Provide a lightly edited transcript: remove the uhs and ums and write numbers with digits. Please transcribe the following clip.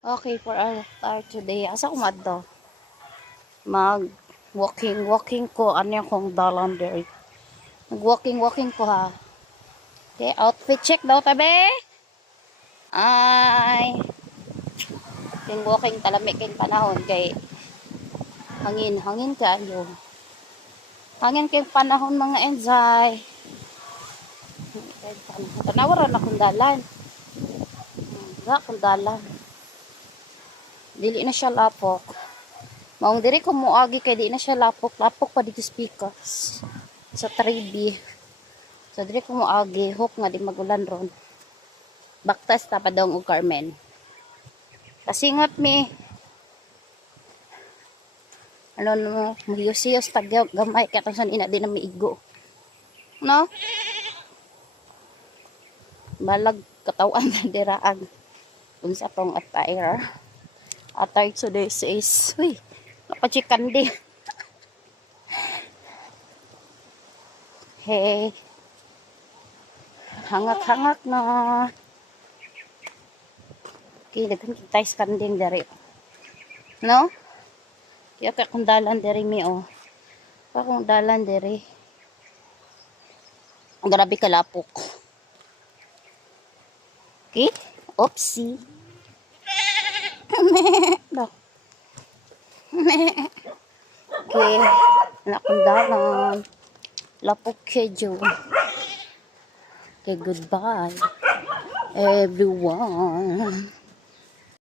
Okay, for our start today, asa ko madto? Mag-walking ko, ano yung kong dalan there. Mag-walking ko ha. Okay, outfit check daw tabi. Ay, yung walking talamig kayong panahon kay hangin kayo. Hangin kayong panahon mga enzay. Tanawaran akong dalan. Nga akong dalan. Dili na siya lapok. Maong diri ko muagi kay di na siya lapok pa dito speakers sa 3B. So diri ko muagi hope nga di magulan ron. Baktas ta pa dong og Carmen. Kasingot mi. Ano no, mahiyos-hiyos tagyaw gamay kay tong ina di na miigo. No? Balag katawan na diraag. Unsa tong attire. Attire to this is, uy, napachikan di. Hey. Hangak-hangak na. Okay, daghan kita skanding dari. No? Kaya kung dalan dari mi oh. Kung dalan dari. Grabe kalapok. Okay? Oopsie. Okay. Anak kong dalan. Lapok kejo. Okay, goodbye. Everyone.